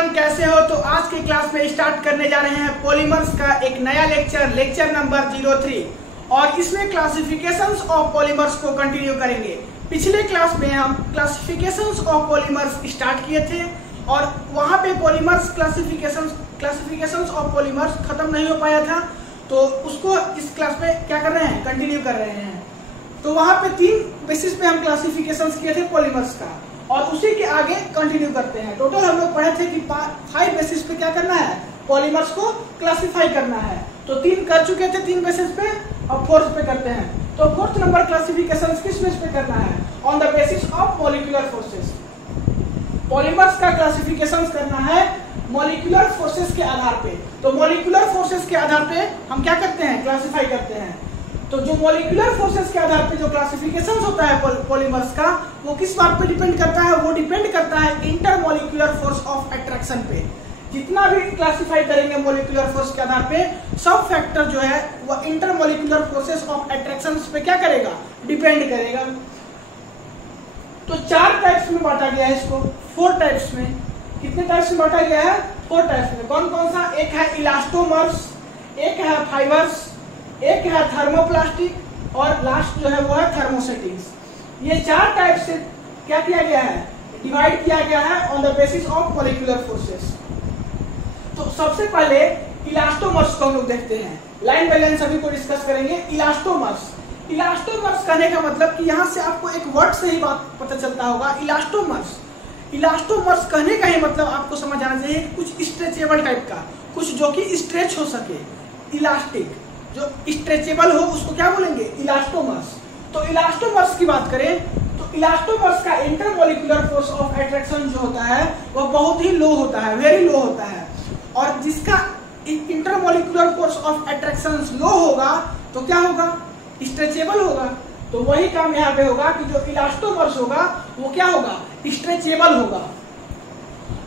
Everyone, कैसे हो? तो आज के क्लास में स्टार्ट करने जा रहे हैं पॉलीमर्स का एक नया लेक्चर नंबर 03 और इसमें क्लासिफिकेशंस ऑफ पॉलीमर्स को कंटिन्यू करेंगे। पिछले क्लास में हम क्लासिफिकेशंस ऑफ पॉलीमर्स स्टार्ट किए थे और वहां पे पॉलीमर्स क्लासिफिकेशंस ऑफ पॉलीमर्स खत्म नहीं हो पाया था, तो उसको इस क्लास में क्या कर रहे हैं, कंटिन्यू कर रहे हैं। तो वहां पे 3 बेसिस पे हम क्लासिफिकेशंस किए थे पॉलीमर्स का और उसी के आगे कंटिन्यू करते हैं। टोटल हम लोग पढ़े थे कि 5 बेसिस पे क्या करना है, पॉलीमर्स को क्लासिफाई करना है। तो 3 कर चुके थे 3 बेसिस पे, अब 4th पे करते हैं। तो 4th नंबर क्लासिफिकेशन किस बेस पे करना है? On the basis of molecular forces. Polymers का क्लासिफिकेशन करना है मॉलिक्यूलर फोर्सेस के आधार पे। तो मॉलिक्यूलर फोर्सेस के आधार पे हम क्या करते हैं, क्लासिफाई करते हैं। तो जो मॉलिक्यूलर फोर्सेस के आधार पे जो क्लासिफिकेशन होता है पॉलीमर्स का, वो किस बात पे डिपेंड करता है? वो डिपेंड करता है इंटरमॉलिक्यूलर फोर्स ऑफ अट्रैक्शन पे। जितना भी क्लासिफाई करेंगे मॉलिक्यूलर फोर्स के आधार पे, सब फैक्टर जो है वो इंटरमॉलिक्यूलर फोर्सेस ऑफ अट्रैक्शन पे क्या करेगा, डिपेंड करेगा। तो 4 टाइप्स में बांटा गया है इसको, 4 टाइप्स में। कितने टाइप्स में बांटा गया है? 4 टाइप्स में। कौन कौन सा? एक है इलास्टोमर्स, एक है फाइबर्स, एक है थर्मोप्लास्टिक और लास्ट जो है वो है थर्मोसेटिक्स। ये 4 टाइप से क्या किया गया है, डिवाइड किया गया है on the basis of molecular forces. तो सबसे पहले इलास्टोमर्स को हम लोग देखते हैं, लाइन बाय लाइन सभी को डिस्कस करेंगे। इलास्टोमर्स कहने का मतलब कि यहाँ से आपको एक वर्ड से ही बात पता चलता होगा। इलास्टोमर्स कहने का ही मतलब आपको समझ आना चाहिए कुछ स्ट्रेचेबल टाइप का, कुछ जो कि स्ट्रेच हो सके। इलास्टिक जो स्ट्रेचेबल हो उसको क्या बोलेंगे, इलास्टोमर्स। तो इलास्टोमर्स की बात करें तो इलास्टोमर्स का इंटरमॉलिक्यूलर फोर्स ऑफ अट्रैक्शन जो होता है वो बहुत ही लो होता है, वेरी लो होता है। और जिसका इंटरमॉलिक्यूलर फोर्स ऑफ अट्रैक्शन लो होगा तो क्या होगा, स्ट्रेचेबल होगा। तो वही काम यहाँ पे होगा कि जो इलास्टोमर्स होगा वो क्या होगा, स्ट्रेचेबल होगा।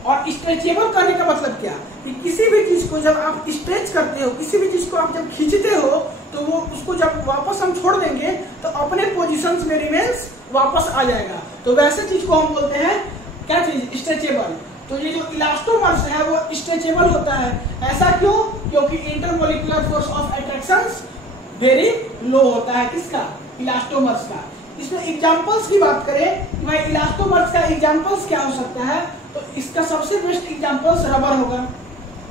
और स्ट्रेचेबल करने का मतलब क्या, कि किसी भी चीज को जब आप स्ट्रेच करते हो, किसी भी चीज को आप जब खींचते हो तो वो उसको जब वापस हम छोड़ देंगे तो अपने पोजीशंस में रिमेन्स वापस आ जाएगा। तो वैसे चीज को हम बोलते हैं क्या चीज, स्ट्रेचेबल। तो ये जो इलास्टोमर्स है वो स्ट्रेचेबल होता है। ऐसा क्यों? क्योंकि intermolecular force of attraction very low होता है। किसका? इलास्टोमर्स का। इसमें एग्जांपल्स की बात करें कि भाई इलास्टोमर्स का एग्जांपल्स क्या हो सकता है, तो इसका सबसे बेस्ट एग्जांपल्स रबर होगा।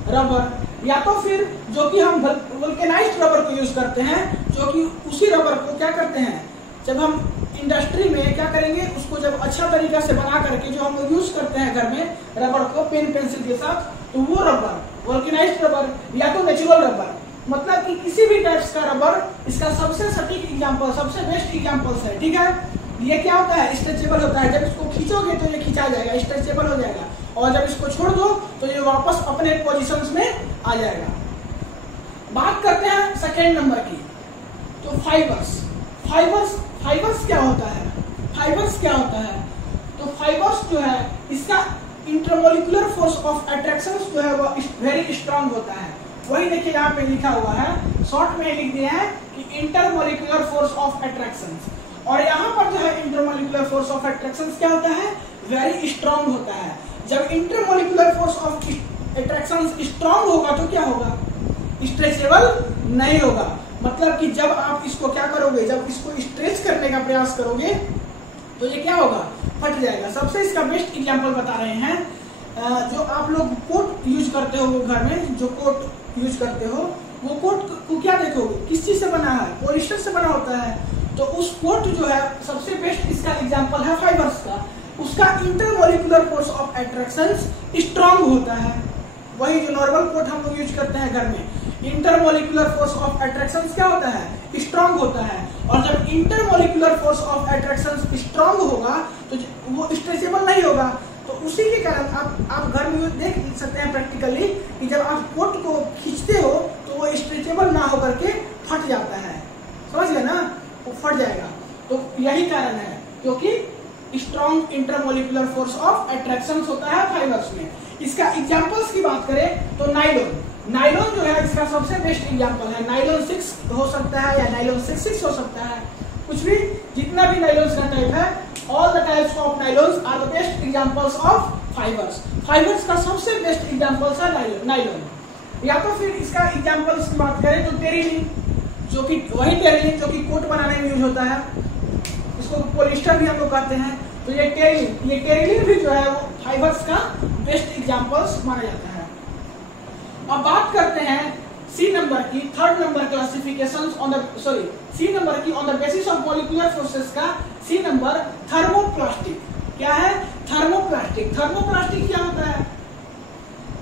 रबर या तो फिर जो कि हम वल्केनाइज्ड रबर को यूज करते हैं, जो कि उसी रबर को क्या करते हैं, जब हम इंडस्ट्री में क्या करेंगे, उसको जब अच्छा तरीका से बना करके जो हम लोग यूज करते हैं घर में रबर को पेन पेंसिल के साथ, तो वो रबर वल्केनाइज्ड रबर या तो नेचुरल रबर, मतलब कि किसी भी टाइप्स का रबर इसका सबसे सटीक एग्जांपल, सबसे बेस्ट एग्जांपल्स है। ठीक है, ये क्या होता है, स्ट्रेचेबल होता है। जब इसको खींचोगे तो ये खींचा जाएगा, स्ट्रेचेबल हो जाएगा, और जब इसको छोड़ दो तो ये वापस अपने पोजीशंस में आ जाएगा। बात करते हैं सेकेंड नंबर की, तो फाइबर्स क्या होता है? तो फाइबर्स जो है इसका इंटरमॉलिक्यूलर फोर्स ऑफ अट्रैक्शन जो है वो वेरी स्ट्रांग होता है। वही देखिए यहाँ पे लिखा हुआ है, शॉर्ट में लिख दिया है कि इंटरमॉलिक्यूलर फोर्स ऑफ अट्रैक्शन। और यहाँ पर जो है इंटरमॉलिक्यूलर फोर्स ऑफ अट्रैक्शन क्या होता है, वेरी स्ट्रांग होता है। जब intermolecular force of attraction strong होगा तो क्या होगा, स्ट्रेचेबल नहीं होगा। मतलब कि जब आप इसको क्या करोगे, जब इसको स्ट्रेच करने का प्रयास करोगे तो ये क्या होगा, फट जाएगा। सबसे इसका बेस्ट एग्जांपल बता रहे हैं, जो आप लोग कोट यूज करते हो घर में, जो कोट यूज करते हो वो कोट को क्या देखोगे, किस चीज से बना है, पॉलिस्टर से बना होता है। तो उस कोट जो है सबसे बेस्ट इसका एग्जांपल है फाइबर्स का। उसका intermolecular force of attraction strong होता है। वही जो नॉर्मल कोट हम लोग यूज करते हैं घर में, इंटरमॉलिक्यूलर फोर्स ऑफ अट्रैक्शन क्या होता है, स्ट्रांग होता है। और जब intermolecular force of attraction strong होगा तो वो स्ट्रेचेबल नहीं होगा। तो उसी के कारण आप घर में देख सकते हैं प्रैक्टिकली कि जब आप कोट को खींचते हो तो वो स्ट्रेचेबल ना होकर के फट जाता है। समझ गए ना, वो फट जाएगा। तो यही कारण है, क्योंकि strong intermolecular force of attraction होता है फाइबर्स में। इसका एग्जांपल्स की बात करें तो नाइलॉन जो है इसका सबसे बेस्ट एग्जांपल है। नाइलॉन 6 हो सकता है या नाइलॉन 6 हो सकता है, कुछ भी, जितना भी नाइलॉन्स का टाइप है, all the types of nylons are the best examples of fibres. Fibres का सबसे बेस्ट एग्जांपल है नायलॉन, या तो फिर इसका एग्जांपल्स की बात करें तो टेरिलिन, जो कि वही टेरिलिन जो कि कोट बनाने में यूज होता है, इसको पॉलिस्टर भी हम लोग कहते हैं। तो ये टेरिलिन भी जो है वो फाइबर्स का बेस्ट एग्जांपल्स माना जाता है। अब बात करते हैं सी नंबर की, third number classifications on the C number की on the basis of molecular forces का सी नंबर थर्मोप्लास्टिक। क्या है? थर्मोप्लास्टिक। थर्मोप्लास्टिक क्या होता है?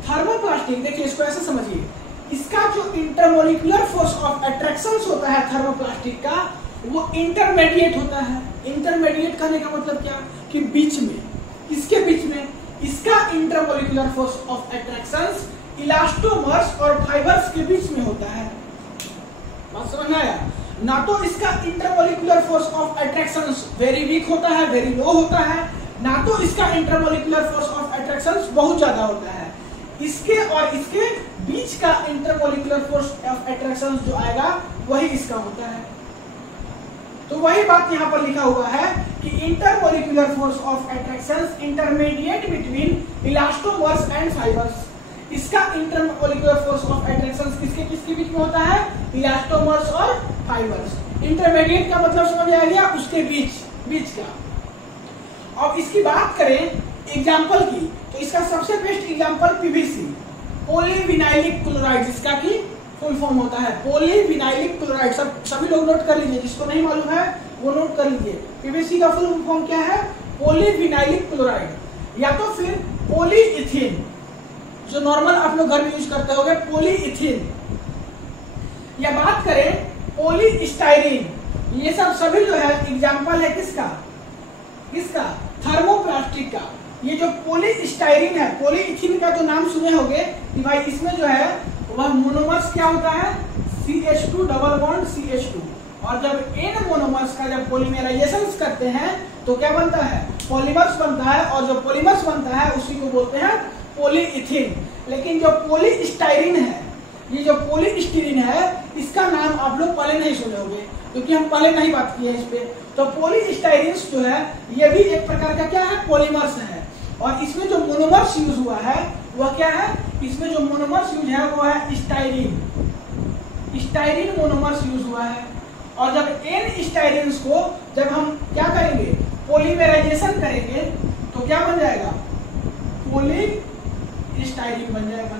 थर्मोप्लास्टिक देखिए, इसको ऐसे समझिए, इसका जो इंटरमोलिकुलर फोर्स ऑफ अट्रैक्शन होता है थर्मोप्लास्टिक का, वो इंटरमीडिएट होता है। इंटरमीडिएट कहने का मतलब क्या कि बीच में, किसके बीच में? इसका intermolecular force of attraction elastomers और फाइबर्स के बीच में होता है। बात समझ में आया? ना तो इसका intermolecular force of attraction very weak होता है, वेरी लो होता है, ना तो इसका इंटरमोलिकुलर फोर्स ऑफ अट्रैक्शन बहुत ज्यादा होता है। इसके और इसके बीच का इंटरमोलिकुलर फोर्स ऑफ अट्रैक्शन जो आएगा वही इसका होता है। तो वही बात यहाँ पर लिखा हुआ है कि intermolecular force of attraction intermediate between elastomers and fibres. इसका इंटरमोलिकुलर फोर्स ऑफ अट्रैक्शन किसके किसके बीच में होता है? इलास्टोमर्स और फाइबर्स। इंटरमीडिएट का मतलब समझ आ गया, उसके बीच का। अब इसकी बात करें एग्जांपल की, तो इसका सबसे बेस्ट एग्जांपल पीवीसी, पॉलीविनाइलिक क्लोराइड, जिसका की फुल फॉर्म होता है पॉलीविनाइलिक क्लोराइड। सभी लोग नोट कर लीजिए, जिसको नहीं मालूम है वो नोट कर लीजिए। पीवीसी का फुल फॉर्म क्या है? पॉलीविनाइलिक क्लोराइड। या तो फिर पॉलीइथीन, जो नॉर्मल आप लोग घर में यूज करते होंगे, पॉलीइथीन। या बात करें पॉलीस्टाइरीन, ये सब सभी जो है एग्जांपल है किसका? थर्मोप्लास्टिक का। ये जो पॉलीस्टाइरीन है, पॉलीइथीन का जो नाम सुने होंगे कि भाई इसमें जो है वह मोनोमर्स क्या होता है? CH2 double bond CH2। और जब इन मोनोमर्स का जब पॉलीमराइजेशन करते हैं तो क्या बनता है? पॉलीमर्स बनता है, और जो पॉलीमर्स बनता है उसी को बोलते हैं पॉलीइथीन। लेकिन जो पॉलीस्टाइरीन है, ये जो पॉलीस्टाइरीन है, इसका नाम आप लोग पहले नहीं सुने होंगे, क्योंकि हम पहले नहीं बात की है इस पे। तो पॉलीस्टाइरीन जो है ये भी एक प्रकार का क्या है? पॉलीमर्स है। और इसमें जो मोनोमर्स यूज हुआ है वह क्या है? इसमें जो मोनोमर्स यूज है वो है स्टाइरीन मोनोमर्स यूज हुआ है। और जब इन स्टाइरीन को जब हम क्या करेंगे? पॉलीमराइजेशन करेंगे तो क्या बन जाएगा? पॉलीस्टाइरीन बन जाएगा।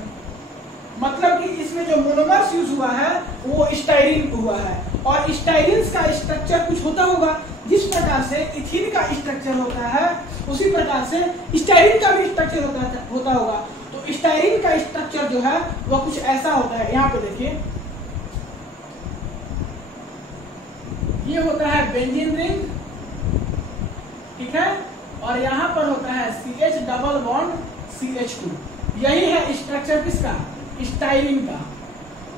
मतलब कि इसमें जो मोनोमर्स यूज हुआ है वो स्टाइरीन हुआ है। और स्टाइरीन का स्ट्रक्चर कुछ होता होगा, जिस प्रकार से इथीन का स्ट्रक्चर होता है उसी प्रकार से स्टाइरीन का भी स्ट्रक्चर होता होगा। तो स्टाइरीन का स्ट्रक्चर जो है वह कुछ ऐसा होता है। यहाँ पे देखिए, ये होता है बेंजीन रिंग, ठीक है, और यहाँ पर होता है CH डबल बॉन्ड CH2। यही है स्ट्रक्चर किसका? स्टाइरीन का।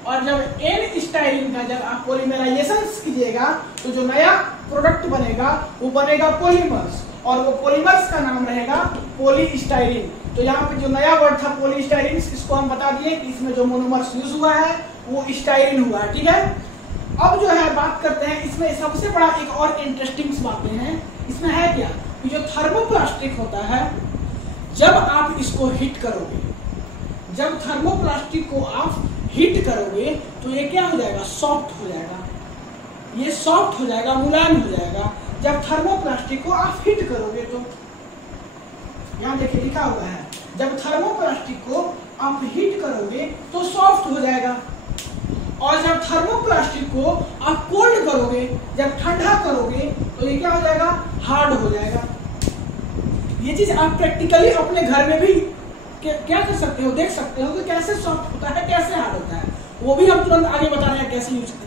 और जब एन स्टाइरीन का जब आप पॉलीमराइजेशन कीजिएगा तो जो नया प्रोडक्ट बनेगा वो बनेगा पॉलीमर्स, और वो पॉलीमर्स का नाम रहेगा पॉलीस्टाइरीन। तो यहाँ पे जो नया वर्ड था पॉलीस्टाइरीन, इसको हम बता दिए कि इसमें जो मोनोमर्स यूज हुआ है वो स्टाइरीन हुआ है, ठीक है। अब जो है बात करते हैं, इसमें सबसे बड़ा एक और इंटरेस्टिंग बातें हैं। इसमें है क्या कि जो थर्मोप्लास्टिक होता है, जब आप इसको हीट करोगे, जब थर्मोप्लास्टिक को आप हीट करोगे तो ये क्या हो जाएगा? सॉफ्ट हो जाएगा। ये सॉफ्ट हो जाएगा, मुलायम हो जाएगा। जब थर्मोप्लास्टिक को आप हीट करोगे तो यहाँ देखिए लिखा हुआ है, जब थर्मोप्लास्टिक को आप हीट करोगे तो सॉफ्ट हो जाएगा। और जब थर्मोप्लास्टिक को आप कोल्ड करोगे, जब ठंडा करोगे तो ये क्या हो जाएगा? हार्ड हो जाएगा। ये चीज आप प्रैक्टिकली अपने घर में भी क्या कर सकते हो, देख सकते हो कि कैसे सॉफ्ट होता है, कैसे हार्ड होता है। वो भी हम तुरंत आगे बता रहे हैं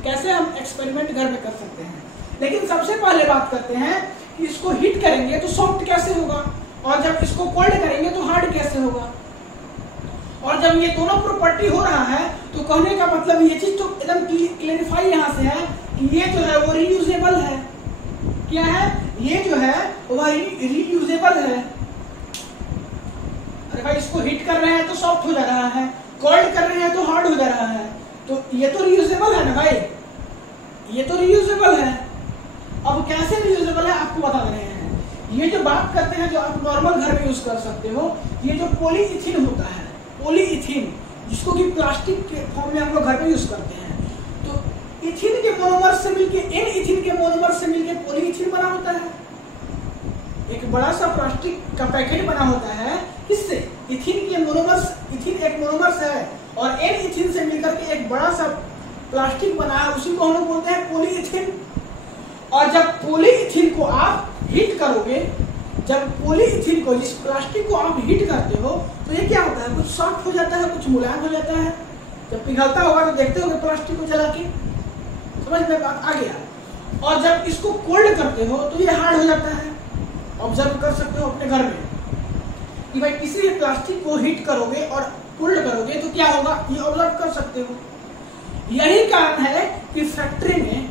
कैसे हम एक्सपेरिमेंट घर में कर सकते हैं। लेकिन सबसे पहले बात करते हैं कि इसको हीट करेंगे तो सॉफ्ट कैसे होगा, और जब इसको कोल्ड करेंगे तो हार्ड कैसे होगा। और जब ये दोनों प्रॉपर्टी हो रहा है तो कहने का मतलब ये चीज तो एकदम क्लैरिफाई यहाँ से है कि ये जो है वो रीयूजेबल है। क्या है? ये जो है वह रीयूजेबल है। अरे भाई, इसको हीट कर रहे हैं तो सॉफ्ट हो जा रहा है, कोल्ड कर रहे हैं तो हार्ड हो जा रहा है, तो ये तो रीयूजेबल है ना भाई, ये तो रीयूजेबल है। अब कैसे रीयूजेबल है आपको बता रहे हैं। ये जो बात करते हैं जो आप नॉर्मल घर में यूज कर सकते हो, ये जो पॉलीइथिन होता है, पॉलीइथिन जिसको कि प्लास्टिक के फॉर्म में हम लोग घर में यूज करते हैं, तो इथिन के मोनोमर से मिलके एन इथिन के मोनोमर से मिलके पॉलीइथिन बना होता है। एक बड़ा सा प्लास्टिक का पैकेट बना होता है, किससे? इथिन के मोनोमर्स, इथिन एक मोनोमर्स है और एन इथिन से मिलकर के एक बड़ा सा प्लास्टिक बना है, उसी को हम लोग बोलते हैं पॉलीइथिन। और जब पॉलीइथिन को आप हीट करोगे, जब पॉलीइथिन को, जिस प्लास्टिक को आप हीट करते हो, तो ये क्या होता है? कुछ सॉफ्ट हो जाता है, कुछ मुलायम हो जाता है। जब पिघलता होगा तो देखते होगे प्लास्टिक को जला के, समझ में बात आ गया। और जब इसको कोल्ड करते हो तो ये हार्ड हो जाता है। ऑब्जर्व कर सकते हो अपने घर में कि भाई किसी भी प्लास्टिक को हीट करोगे और कोल्ड करोगे तो क्या होगा, ये ऑब्जर्व कर सकते हो। यही कारण है कि फैक्ट्री में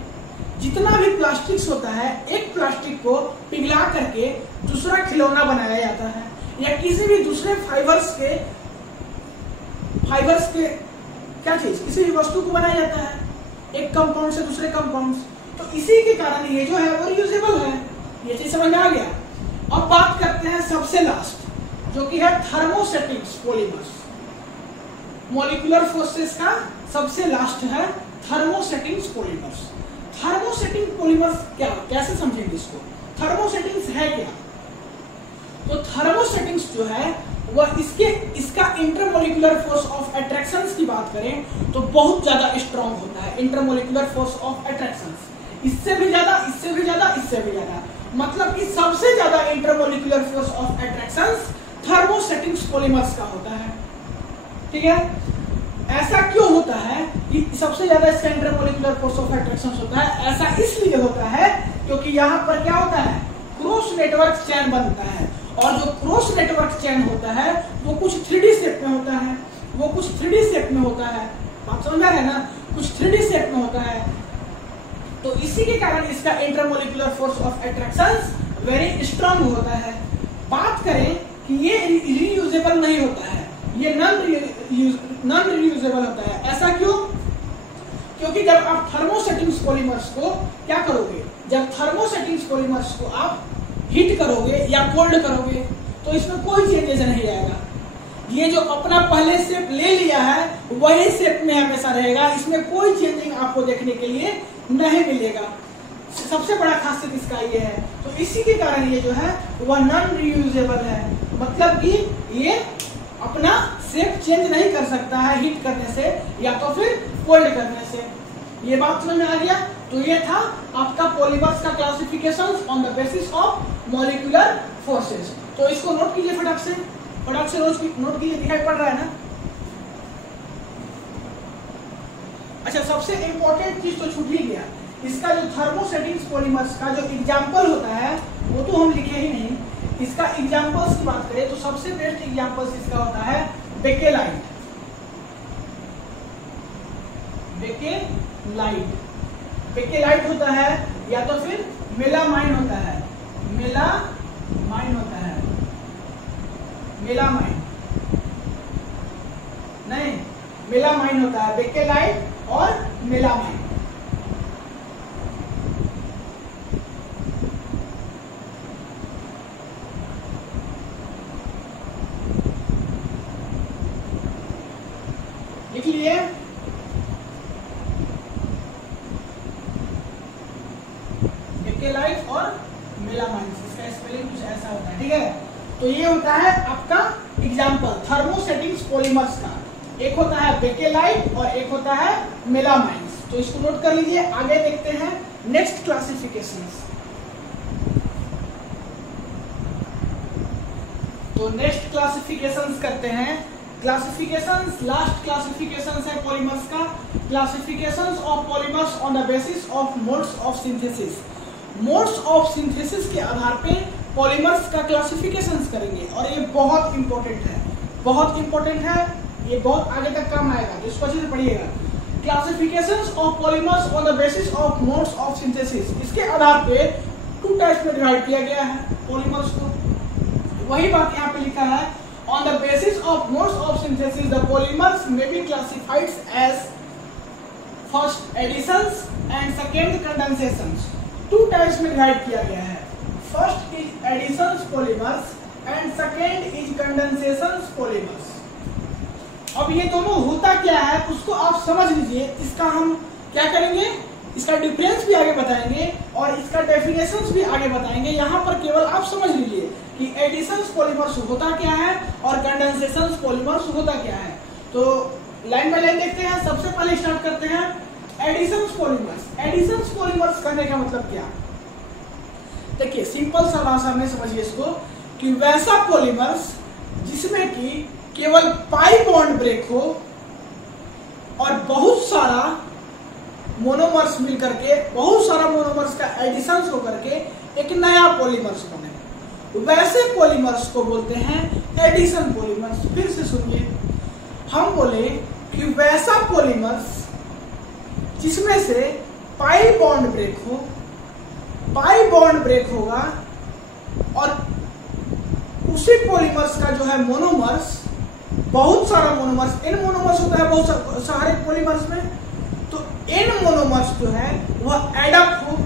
जितना भी प्लास्टिक्स होता है, एक प्लास्टिक को पिघला करके दूसरा खिलौना बनाया जाता है, या किसी भी दूसरे फाइबर्स के क्या चीज, किसी भी वस्तु को बनाया जाता है एक कंपाउंड से दूसरे कंपाउंड। तो इसी के कारण ये जो है वो रियूजेबल है। ये चीज समझ में आ गया। अब बात करते हैं सबसे लास्ट, जो कि है थर्मोसेटिंग्स पॉलीमर्स। मॉलिक्यूलर फोर्सेस का सबसे लास्ट है थर्मोसेटिंग्स पॉलीमर्स। थर्मोसेटिंग पॉलीमर्स क्या, कैसे समझेंगे इसको? थर्मोसेटिंग्स है क्या? तो थर्मोसेटिंग्स जो है वह इसका इंटरमोलिकुलर फोर्स ऑफ अट्रैक्शन की बात करें तो बहुत ज्यादा स्ट्रॉन्ग होता है। इंटरमोलिकुलर फोर्स ऑफ अट्रैक्शन इससे भी ज्यादा, इससे भी ज्यादा, इससे भी ज्यादा, मतलब कि सबसे ज्यादा intermolecular force of attraction thermosettings polymers का होता है। ठीक है, ऐसा क्यों होता है कि सबसे ज्यादा इसका इंटरमोलिकुलर फोर्स ऑफ अट्रैक्शन होता है? ऐसा इसलिए होता है क्योंकि यहाँ पर क्या होता है, क्रॉस नेटवर्क चेन बनता है। और जो क्रॉस नेटवर्क चेन होता है वो कुछ 3D शेप में होता है, वो कुछ 3D शेप में होता है। बात समझ आ रहा है ना? कुछ 3D शेप में होता है। तो इसी के कारण इसका intermolecular force of attraction very strong होता है। बात करें कि ये रीयूजेबल नहीं होता है, ये नॉन रीयूजेबल होता है। ऐसा क्यों? क्योंकि जब आप थर्मोसेटिंग्स पॉलीमर्स को क्या करोगे, जब थर्मोसेटिंग्स पॉलीमर्स को आप हीट करोगे या कोल्ड करोगे तो इसमें कोई चेंजेस नहीं आएगा। ये जो अपना पहले शेप ले लिया है वही शेप में हमेशा रहेगा, इसमें कोई चेंजिंग आपको देखने के लिए नहीं मिलेगा। सबसे बड़ा खासियत इसका ये है। तो इसी के कारण ये जो है वह नॉन रीयूजेबल है, मतलब कि ये अपना शेप चेंज नहीं कर सकता है हीट करने से या तो फिर कोल्ड करने से। ये बात समझ में आ गया? तो ये था आपका पॉलीमर्स का classification on the basis of molecular forces. तो इसको नोट कीजिए फटाक से नोट कीजिए, दिखाई पड़ रहा है ना? अच्छा, सबसे इंपॉर्टेंट चीज तो छूट ही गया, इसका जो थर्मोसेटिंग्स पॉलीमर्स का जो एग्जांपल होता है वो तो हम लिखे ही नहीं। इसका एग्जांपल्स की बात करें तो सबसे बेस्ट एग्जांपल्स इसका होता है बेकेलाइट। बेकेलाइट होता है या तो फिर मेलामाइन होता है, मेलामाइन होता है, मेलामाइन नहीं, मेलामाइन होता है, बेकेलाइट और मेलामाइन। लिख लिए? बेकेलाइट और मेलामाइन, इसका स्पेलिंग कुछ ऐसा होता है। ठीक है, तो ये होता है आपका एग्जांपल थर्मोसेटिंग्स पॉलीमर्स का। एक होता है बेकेलाइट और एक होता है मेलामाइन। तो इसको नोट कर लीजिए। आगे देखते हैं नेक्स्ट क्लासिफिकेशंस। तो नेक्स्ट क्लासिफिकेशंस करते हैं। क्लासिफिकेशंस, लास्ट क्लासिफिकेशंस है पॉलीमर्स का। Classifications of polymers on the basis of modes of synthesis. Modes of synthesis के आधार पे पॉलीमर्स का क्लासिफिकेशंस करेंगे और ये बहुत इंपॉर्टेंट है, बहुत इंपॉर्टेंट है, ये बहुत आगे तक काम आएगा, तो इसको अच्छे से पढ़िएगा। Classifications of polymers on the basis of modes of synthesis, इसके आधार पे 2 टाइप्स में डिवाइड किया गया है पॉलीमर्स को। वही बात यहाँ पे लिखा है, on the basis of modes of synthesis the polymers may be classified as first additions and second condensations. 2 types में डिवाइड किया गया है। First is addition polymers and second is condensation polymers. अब ये दोनों होता क्या है उसको आप समझ लीजिए। इसका हम क्या करेंगे, इसका डिफरेंस भी आगे बताएंगे और इसका डेफिनेशंस भी आगे बताएंगे। यहाँ पर केवल आप समझ लीजिए कि एडिशन पॉलीमर्स होता क्या है और कंडेंसेशन पॉलीमर्स होता क्या है। तो लाइन बाय लाइन देखते हैं। सबसे पहले स्टार्ट करते हैं एडिशन पॉलीमर्स। एडिशन पॉलीमर्स करने का मतलब क्या, देखिए सिंपल सा भाषा में समझिए इसको कि वैसा पॉलीमर्स जिसमें कि केवल पाई बॉन्ड ब्रेक हो और बहुत सारा मोनोमर्स मिलकर के, बहुत सारा मोनोमर्स का एडिशन होकर के एक नया पॉलीमर्स बने, वैसे पॉलीमर्स को बोलते हैं एडिशन पॉलीमर्स। फिर से सुनिए, हम बोले कि वैसा पॉलीमर्स जिसमें से पाई बॉन्ड ब्रेक हो, पाई बॉन्ड ब्रेक होगा और उसी पॉलीमर्स का जो है मोनोमर्स, बहुत सारा मोनोमर्स, एन मोनोमर्स होता है बहुत सारे पॉलीमर्स में, तो एन मोनोमर्स जो है वह एडअप हो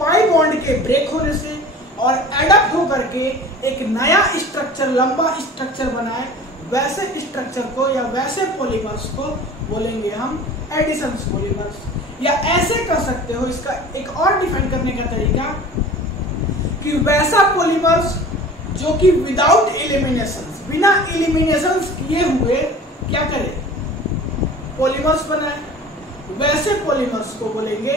पाई बॉन्ड के ब्रेक होने से और एडअप हो करके एक नया स्ट्रक्चर, लंबा स्ट्रक्चर बनाए, वैसे स्ट्रक्चर को या वैसे पॉलीमर्स को बोलेंगे हम एडिशन पॉलीमर्स। या ऐसे कर सकते हो, इसका एक और डिफाइन करने का तरीका कि वैसा पॉलीमर्स जो कि विदाउट एलिमिनेशन, बिना एलिमिनेशन किए हुए क्या करे, पॉलीमर्स बनाए, वैसे पॉलीमर्स को बोलेंगे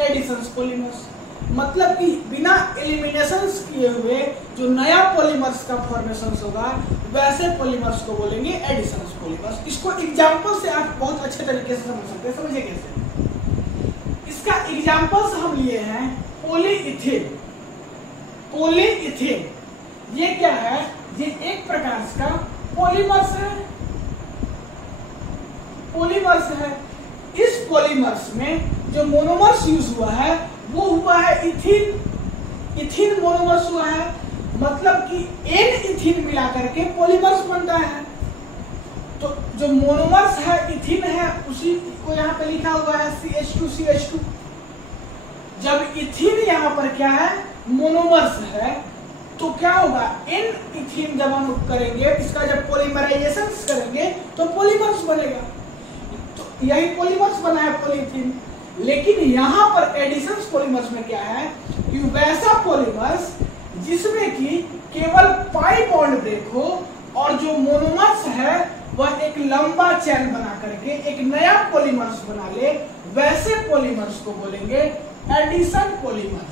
एडिशन पॉलीमर्स। मतलब कि बिना एलिमिनेशन किए हुए जो नया पॉलीमर्स का फॉर्मेशन होगा वैसे पॉलीमर्स को बोलेंगे एडिशन पॉलीमर्स। इसको एग्जांपल से आप बहुत अच्छे तरीके से समझ सकते हैं। समझिए कैसे, इसका एग्जांपल्स हम लिए हैं पॉलीइथेन। पॉलीइथेन ये क्या है, ये एक प्रकार का पॉलीमर्स है, पॉलीमर्स है। इस पॉलीमर्स में जो मोनोमर्स यूज हुआ है वो हुआ है इथीन, इथीन मोनोमर्स हुआ है। मतलब कि एन इथीन मिला करके पॉलीमर्स बनता है। तो जो मोनोमर्स है इथीन है, उसी को यहाँ पे लिखा हुआ है CH2CH2। जब इथीन यहाँ पर क्या है, मोनोमर्स है, तो क्या होगा, एन इथीन जब हम करेंगे, इसका जब पॉलीमराइजेशन करेंगे तो पॉलीमर्स बनेगा। तो यही पॉलीमर्स बना है पॉलीइथीन। लेकिन यहाँ पर एडिशन पॉलीमर्स में क्या है कि वैसा पॉलीमर्स जिसमें कि केवल पाई बॉन्ड ब्रेक हो और जो मोनोमर्स है वह एक लंबा चैन बना करके एक नया पॉलीमर्स बना ले, वैसे पॉलीमर्स को बोलेंगे एडिशन पॉलीमर।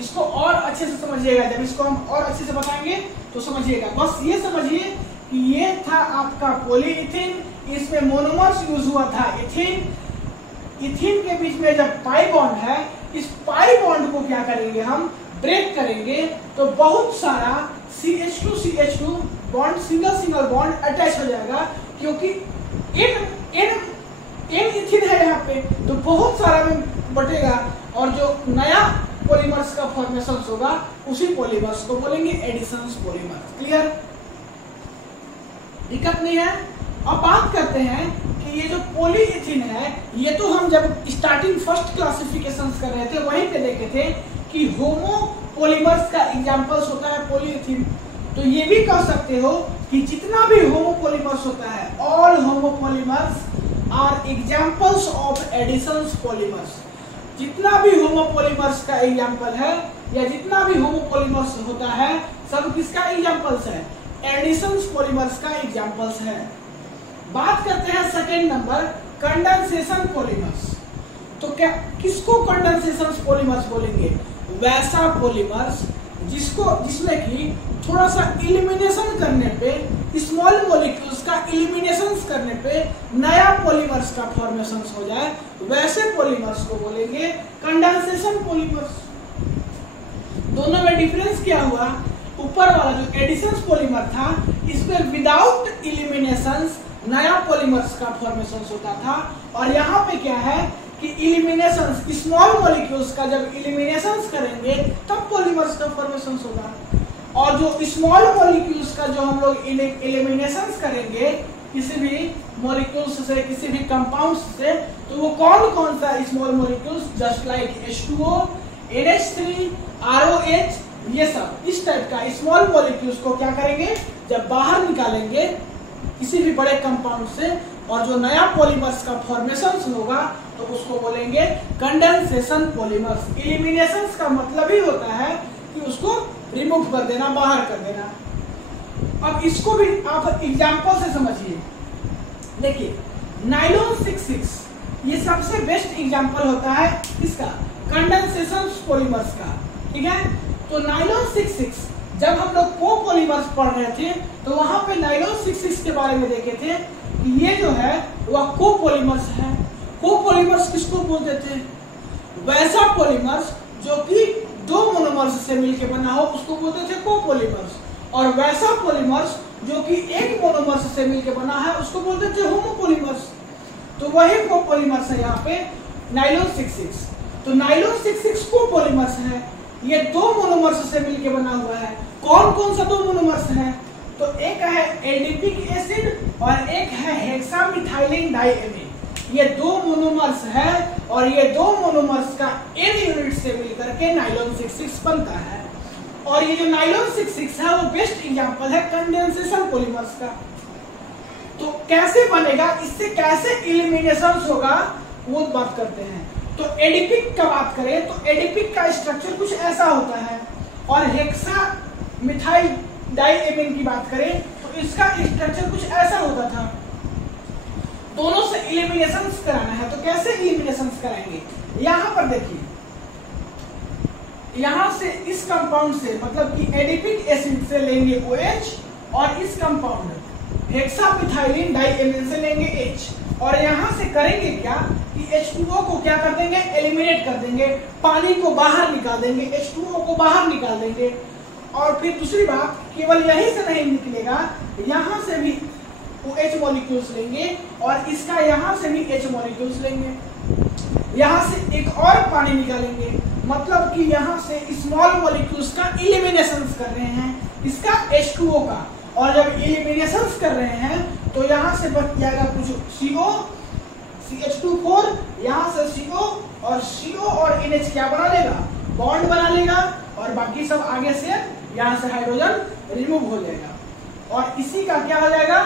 इसको और अच्छे से समझिएगा, जब इसको हम और अच्छे से बताएंगे तो समझिएगा। बस ये समझिए कि ये था आपका पॉलीइथीन, इसमें मोनोमर्स यूज हुआ था इथीन। इथीन के बीच में जब पाई बॉन्ड है, इस पाई बॉन्ड को क्या करेंगे, हम ब्रेक करेंगे तो बहुत सारा CH2CH2 bond, single bond attach हो जाएगा, क्योंकि एन इथीन है यहाँ पे, तो बहुत सारा में बटेगा और जो नया पॉलीमर्स का फॉर्मेशन होगा उसी पॉलीमर्स को बोलेंगे एडिशन पॉलीमर्स। क्लियर, दिक्कत नहीं है। अब बात करते हैं कि ये जो पॉलीइथीन है, ये तो हम जब स्टार्टिंग फर्स्ट क्लासिफिकेशन कर रहे थे वहीं पे देखे थे कि होमो पॉलीमर्स का एग्जांपल्स होता है पॉलीइथीन। तो ये भी कह सकते हो कि जितना भी होमो पॉलीमर्स होता है, all homo polymers are examples of addition polymers. जितना भी होमो पॉलीमर्स का एग्जांपल है या जितना भी होमो पॉलीमर्स होता है, सब किसका एग्जांपल्स है, एडिशन पॉलीमर्स का एग्जांपल्स है। बात करते हैं सेकेंड नंबर, कंडेंसेशन पॉलीमर्स। तो क्या किसको कंडेंसेशन पॉलीमर्स बोलेंगे, वैसा पॉलीमर्स जिसमें कि थोड़ा सा इलिमिनेशन करने पे, स्मॉल मॉलिक्यूल्स का इलिमिनेशन करने पे नया पॉलीमर्स का फॉर्मेशन हो जाए, वैसे पॉलीमर्स को बोलेंगे कंडेंसेशन पॉलीमर्स। दोनों में डिफरेंस क्या हुआ, ऊपर वाला जो एडिशन पॉलीमर था इसमें विदाउट इलिमिनेशन नया पॉलीमर्स का फॉर्मेशन होता था, और यहाँ पे क्या है कि इलिमिनेशन, स्मॉल मॉलिक्यूल्स का जब इलिमिनेशन करेंगे तब पॉलीमर्स का फॉर्मेशन होगा, और जो स्मॉल मॉलिक्यूल्स का जो हम लोग इलिमिनेशन करेंगे किसी भी मॉलिक्यूल्स से, किसी भी कंपाउंड्स से, तो वो कौन कौन सा small molecules, just like H2O, NH3, ROH, ये सब इस टाइप का स्मॉल मॉलिक्यूल्स को क्या करेंगे, जब बाहर निकालेंगे किसी भी बड़े कंपाउंड से, और जो नया पॉलीमर्स का फॉर्मेशन होगा तो उसको बोलेंगे कंडेंसेशन पॉलीमर्स। एलिमिनेशन का मतलब ही होता है कि उसको रिमूव कर देना, बाहर कर देना। अब इसको भी आप एग्जांपल से समझिए। देखिए नाइलॉन 66 ये सबसे बेस्ट एग्जांपल होता है इसका कंडेंसेशन पॉलीमर्स का, ठीक है। तो नाइलॉन 66 जब हम लोग कोपॉलीमर्स पढ़ रहे थे तो वहां पे नाइलॉन 66 के बारे में देखे थे कि ये जो है वह कोपॉलीमर्स है। कोपॉलीमर्स किसको बोलते थे, वैसा पॉलीमर्स जो कि दो मोनोमर्स से मिलकर बना हो उसको बोलते थे कोपॉलीमर्स, और वैसा पॉलीमर्स जो कि एक मोनोमर्स से मिलकर बना है उसको बोलते थे होमोपॉलीमर्स। तो वही कोपॉलीमर्स है यहाँ पे नाइलॉन 66। तो नाइलॉन 66 कोपॉलीमर्स है, ये दो मोनोमर्स से मिलकर बना हुआ है। कौन कौन सा दो मोनोमर्स है, तो एक है एडिपिक एसिड और एक है हेक्सामिथाइलिन डाइएमीन। ये दो मोनोमर्स है और ये दो मोनोमर्स का N यूनिट से मिलकर के नाइलॉन 66 बनता है। और ये जो नाइलॉन 66 है वो बेस्ट एग्जांपल है कंडेंसेशन पॉलीमर्स का। तो कैसे बनेगा, इससे कैसे एलिमिनेशन होगा वो बात करते हैं। तो एडिपिक का बात करें तो एडिपिक का स्ट्रक्चर कुछ ऐसा होता है, और हेक्सा मिथाइल डाइएमीन की बात करें तो इसका स्ट्रक्चर कुछ ऐसा होता था। दोनों से एलिमिनेशन कराना है तो कैसे एलिमिनेशन कराएंगे, यहाँ पर देखिए, यहाँ से इस कंपाउंड से मतलब कि एडिपिक एसिड से लेंगे OH, और इस कंपाउंड हेक्सामिथाइलिन डाइएमीन से लेंगे H, और यहाँ से करेंगे क्या कि H2O को क्या कर देंगे, एलिमिनेट कर देंगे, पानी को बाहर निकाल देंगे, H2O को बाहर निकाल देंगे। और फिर दूसरी बात, केवल यहीं से नहीं निकलेगा, यहाँ से भी OH मॉलिक्यूल्स लेंगे और इसका यहाँ से भी H मॉलिक्यूल्स लेंगे, यहाँ से एक और पानी निकालेंगे, मतलब कि यहाँ से स्मॉल मॉलिक्यूल्स का एलिमिनेशन कर रहे हैं इसका H2O का। और जब एलिमिनेशन कर रहे हैं तो यहाँ से बच जाएगा कुछ CO, CH2 यहाँ से CO, और CO और NH क्या बना लेगा, बॉन्ड बना लेगा, और बाकी सब आगे से यहाँ से हाइड्रोजन रिमूव हो जाएगा, और इसी का क्या हो जाएगा,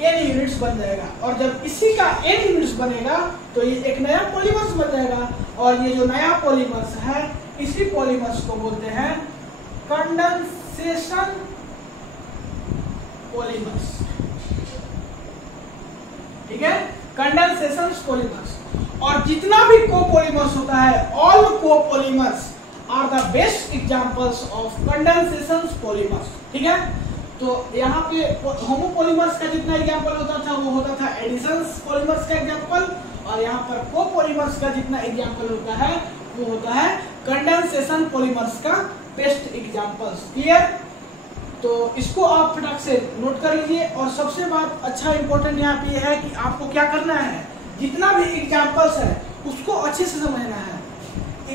N यूनिट्स बन जाएगा। और जब इसी का N यूनिट्स बनेगा तो ये एक नया पॉलीमर्स बन जाएगा, और ये जो नया पॉलीमर्स है इसी पॉलीमर्स को बोलते हैं कंडेंसेशन पॉलीमर्स, ठीक है, कंडेंसेशन पॉलीमर्स। और जितना भी कोपॉलीमर्स होता है, all copolymers are the best examples of condensation polymers, ठीक है। तो यहाँ पे होमोपॉलीमर्स का जितना एग्जांपल होता था वो होता था एडिशन पॉलीमर्स का एग्जांपल, और यहाँ पर कोपॉलीमर्स का जितना एग्जांपल होता है वो होता है कंडेंसेशन पॉलीमर्स का बेस्ट एग्जांपल्स। क्लियर? तो इसको आप फटाक से नोट कर लीजिए। और सबसे बात अच्छा इंपॉर्टेंट यहाँ पे है कि आपको क्या करना है, जितना भी एग्जांपल्स है उसको अच्छे से समझना है।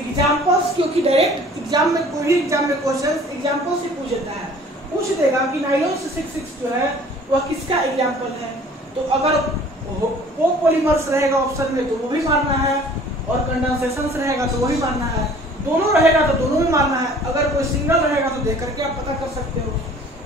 एग्जांपल्स क्योंकि डायरेक्ट एग्जाम में कोई भी एग्जाम में क्वेश्चन एग्जांपल से पूछ देता है, पूछ देगा कि नाइलॉन 66 जो है वह किसका एग्जांपल है। तो अगर कोपॉलीमर्स रहेगा ऑप्शन में तो वो भी मारना है, और कंडेंसेशन रहेगा तो वो भी मारना है, दोनों रहेगा तो दोनों में मारना है। अगर कोई सिंगल रहेगा तो देख करके आप पता कर सकते हो,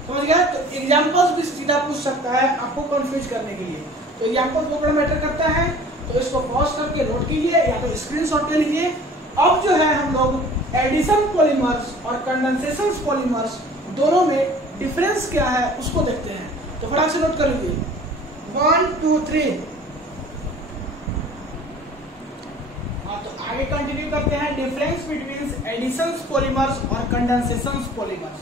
समझ गया। तो एग्जांपल्स भी सीधा पूछ सकता है आपको कंफ्यूज करने के लिए। तो एग्जांपल बहुत बड़ा मैटर करता है, तो इसको पॉज करके नोट कीजिए या तो स्क्रीनशॉट ले लीजिए। अब जो है हम लोग एडिशन पॉलीमर्स और कंडेंसेशन पॉलीमर्स दोनों में डिफरेंस क्या है उसको देखते हैं। तो फटाक से नोट कर लीजिए, 1 2 3। तो आगे कंटिन्यू करते हैं। डिफरेंस बिटवीन एडिशन पॉलीमर्स और कंडेंसेशन पॉलीमर्स,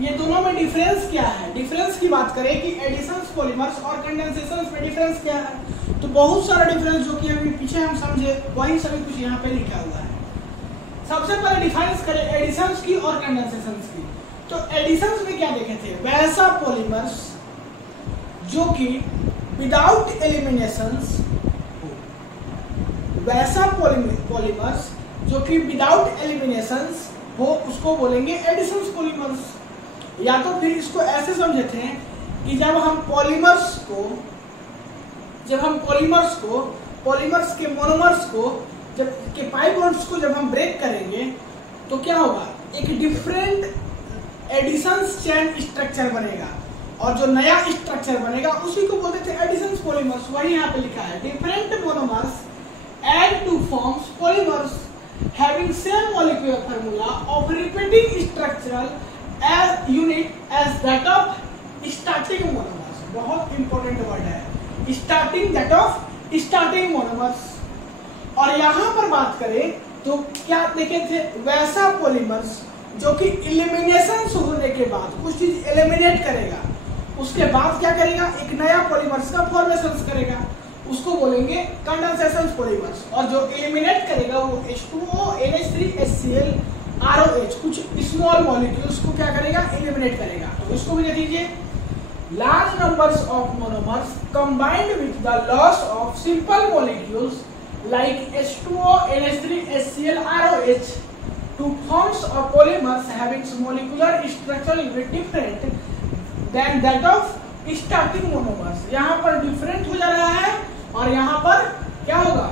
ये दोनों में डिफरेंस क्या है। डिफरेंस की बात करें कि एडिशन पॉलीमर्स और कंडेंसेशन में डिफरेंस क्या है, तो बहुत सारा डिफरेंस जो कि अभी पीछे हम समझे वही सभी कुछ यहाँ पे लिखा हुआ है। सबसे पहले डिफाइन करें एडिशन की और कंडेंसेशन की। तो एडिशन में क्या देखे थे, वैसा पॉलीमर्स जो कि विदाउट एलिमिनेशंस, वैसा पॉलीमर्स जो कि विदाउट एलिमिनेशंस हो उसको बोलेंगे एडिशन पॉलीमर्स। या तो फिर इसको ऐसे समझे थे कि जब हम पॉलीमर्स के मोनोमर्स को जब के पाई बॉन्ड्स को जब हम ब्रेक करेंगे तो क्या होगा, एक डिफरेंट एडिशन चेन स्ट्रक्चर बनेगा, और जो नया स्ट्रक्चर बनेगा उसी को बोलते थे एडिशन पॉलीमर्स। वही यहाँ पे लिखा है, different monomers add to forms polymers having same molecular formula of repeating structural as unit as that of starting monomers। बहुत इंपॉर्टेंट वर्ड है starting, that of starting monomers। और यहाँ पर बात करें तो क्या देखे थे, वैसा पॉलीमर्स जो कि एलिमिनेशन होने के बाद कुछ चीज एलिमिनेट करेगा, उसके बाद क्या करेगा, एक नया पॉलीमर्स का फॉर्मेशन करेगा, उसको बोलेंगे कंडेंसेशन पॉलीमर्स। और जो एलिमिनेट करेगा वो H2O, NH3, HCl, ROH कुछ स्मॉल मॉलिक्यूल्स को क्या करेगा, एलिमिनेट करेगा। तो इसको भी देख लीजिए, large numbers of monomers combined with the loss of simple molecules like H2O, NH3, HCl, ROH to forms of polymers having molecular structural unit different than that of starting monomers। यहाँ पर different हो जा रहा है और यहाँ पर क्या होगा,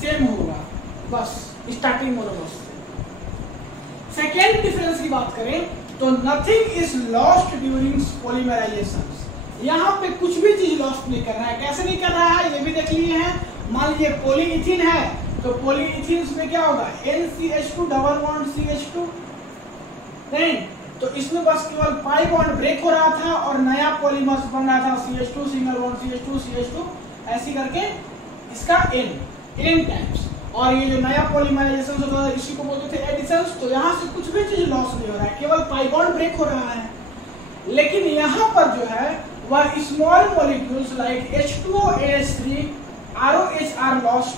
सेम होगा, बस स्टार्टिंग मोनोमर्स। सेकेंड डिफरेंस की बात करें तो nothing is lost during polymerisation. यहाँ पे कुछ भी चीज लॉस्ट नहीं कर रहा है। कैसे नहीं कर रहा है ये भी देख लिए हैं। मान लीजिए पॉलीइथीन है तो पॉलीइथीन में क्या होगा, NCH2 डबल बॉन्ड CH2, नहीं तो इसमें बस केवल पाई बॉन्ड ब्रेक हो रहा था और नया पॉलीमर्स बन रहा था, CH2 सिंगल बॉन्ड CH2 ऐसी करके इसका N टाइप्स। और ये जो नया पॉलीमराइजेशन होता है इसी को बोलते थे एडिशंस। तो यहाँ से कुछ भी चीज लॉस नहीं हो रहा है, केवल पाई बॉन्ड ब्रेक हो रहा है। लेकिन यहाँ पर जो है वह small molecules like H2O, NH3, ROH are lost.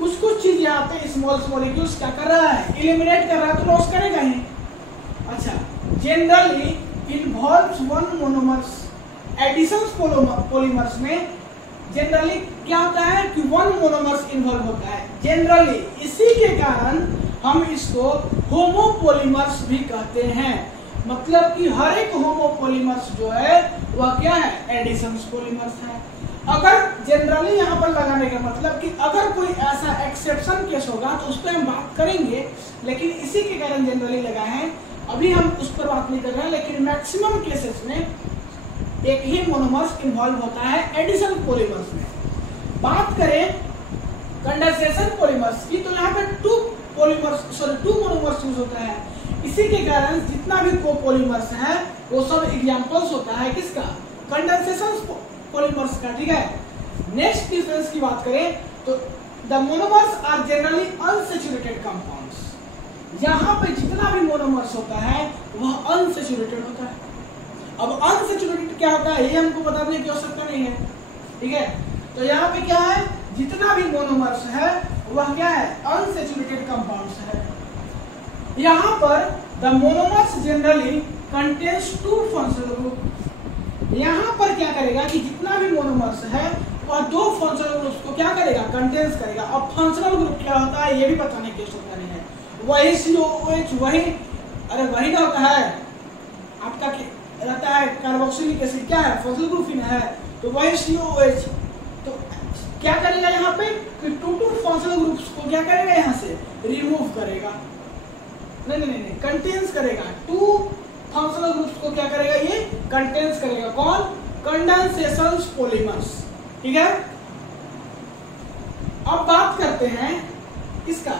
कुछ चीज यहाँ पे स्मॉल मॉलिक्यूल्स क्या कर रहा है, एलिमिनेट कर रहा है, तो लॉस करेगा ही। अच्छा, generally involves one monomers. Addition polymers में जनरली क्या होता है कि वन मोनोमर्स इन्वॉल्व होता है जनरली। इसी के कारण हम इसको होमोपॉलीमर्स भी कहते हैं। मतलब कि हर एक होमोपॉलीमर्स जो है वह क्या है, एडिशन पॉलीमर्स है। अगर जनरली यहाँ पर लगाने का मतलब कि अगर कोई ऐसा एक्सेप्शन केस होगा तो उस पर हम बात करेंगे, लेकिन इसी के कारण जनरली लगाए हैं। अभी हम उस पर बात नहीं कर रहे हैं, लेकिन मैक्सिमम केसेस में एक ही मोनोमर्स इन्वॉल्व होता है एडिशन पॉलीमर्स में। बात करें कंडेंसेशन पॉलीमर्स की तो यहाँ पे टू मोनोमर्स यूज होता है। इसी के कारण जितना भी कोपॉलीमर्स है वो सब एग्जांपल्स होता है किसका, कंडेंसेशन पॉलीमर्स का। ठीक है, नेक्स्ट डिफरेंस की बात करें तो the monomers are generally unsaturated compounds. यहाँ पे जितना भी मोनोमर्स होता है वह अनसैचुरेटेड होता है। अब अनसैचुरेटेड क्या होता है ये हमको बताने की आवश्यकता नहीं है। ठीक है, तो यहाँ पे क्या है, जितना भी मोनोमर्स है वह क्या है, अनसैचुरेटेड कंपाउंड्स है। यहाँ पर the monomers generally contains two functional group. यहाँ पर क्या करेगा कि जितना भी मोनोमर्स है वह दो फंक्शनल ग्रुप्स को क्या करेगा, कंटेन्स करेगा। अब फंक्शनल ग्रुप क्या होता है ये भी बताने की आवश्यकता नहीं है। वही COOH, वही ना होता है आपका रहता है कार्बोक्सिलिक एसिड, क्या है, फंक्शनल ग्रुप ही ना है, तो वही COOH। तो क्या करेगा यहाँ पे कि टू फंक्शनल ग्रुप्स को क्या करेगा, यहाँ से रिमूव करेगा, नहीं कंटेन्स करेगा। टू फंक्शनल ग्रुप्स को क्या करेगा, ये कंटेन्स करेगा। कौन, कंडेंसेशन पॉलीमर्स। ठीक है, अब बात करते हैं इसका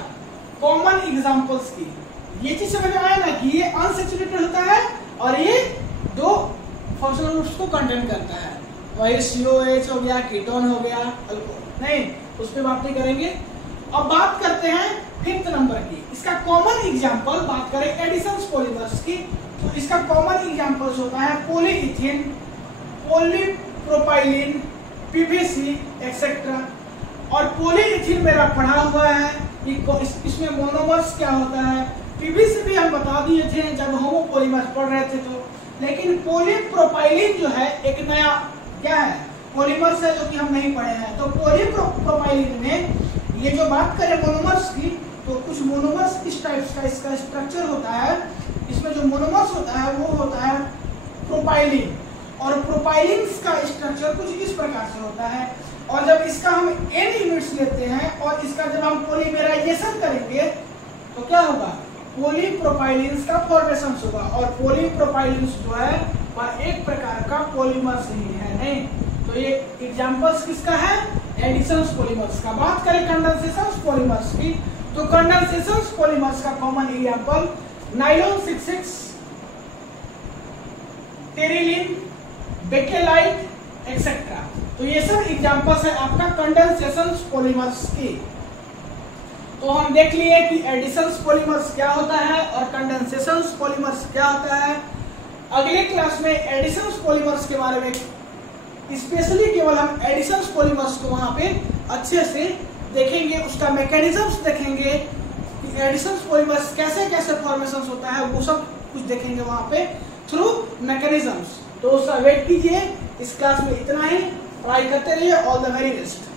कॉमन एग्जांपल्स की। ये चीज समझ आया ना कि ये अनसैचुरेटेड होता है और ये दो फंक्शनल ग्रुप्स को कंटेन करता है। वही COH हो गया, कीटोन हो गया, नहीं उस पर बात नहीं करेंगे। अब बात करते हैं फिफ्थ नंबर की। इसका कॉमन एग्जांपल बात करें एडिशन पॉलीमर्स की तो इसका कॉमन एग्जांपल्स होता है पॉलीइथीन, पॉलीप्रोपाइलीन, PVC एक्सेट्रा। और पॉलीइथीन मेरा पढ़ा हुआ है, इसमें मोनोमर्स क्या होता है। PVC भी हम बता दिए थे जब होमोपॉलीमर्स पढ़ रहे थे तो। लेकिन पॉलीप्रोपाइलीन जो है एक नया क्या है, पॉलीमर्स है जो कि हम नहीं पढ़े हैं। तो पॉलीप्रोपाइलीन में ये जो बात करें मोनोमर्स की तो कुछ मोनोमर्स इस टाइप का इसका स्ट्रक्चर होता है। इसमें जो मोनोमर्स होता है वो होता है प्रोपाइलीन। और प्रोपाइलिन्स का स्ट्रक्चर कुछ इस प्रकार से होता है। और जब इसका हम n यूनिट्स लेते हैं और इसका जब हम पॉलीमेराइजेशन करेंगे तो क्या होगा, पॉलीप्रोपाइलिन्स का फॉर्मेशन होगा। और पॉलीप्रोपाइलिन्स जो है वह एक प्रकार का पॉलीमर्स ही है, नहीं तो ये एग्जांपल्स किसका है, एडिशंस पॉलीमर्स का। बात करें कंडेंसेशन पॉलीमर्स की, तो कंडेंसेशन पॉलीमर्स का common example nylon 66, Terylene, bakelite etcetera. तो ये सब एग्जांपल्स है आपका कंडेंसेशन पॉलीमर्स की। तो हम देख लिए कि एडिशंस पॉलीमर्स क्या होता है और कंडेंसेशन पॉलीमर्स क्या होता है। अगले क्लास में एडिशंस पॉलीमर्स के बारे में स्पेशली केवल हम एडिशंस पॉलीमर्स को वहां पे अच्छे से देखेंगे, उसका मैकेनिज्म्स देखेंगे कि एडिशंस पॉलीमर्स कैसे कैसे फॉर्मेशन होता है, वो सब कुछ देखेंगे वहां पे थ्रू मैकेनिज्म्स। तो वेट कीजिए, इस क्लास में इतना ही, पढ़ाई करते रहिए। All the very best.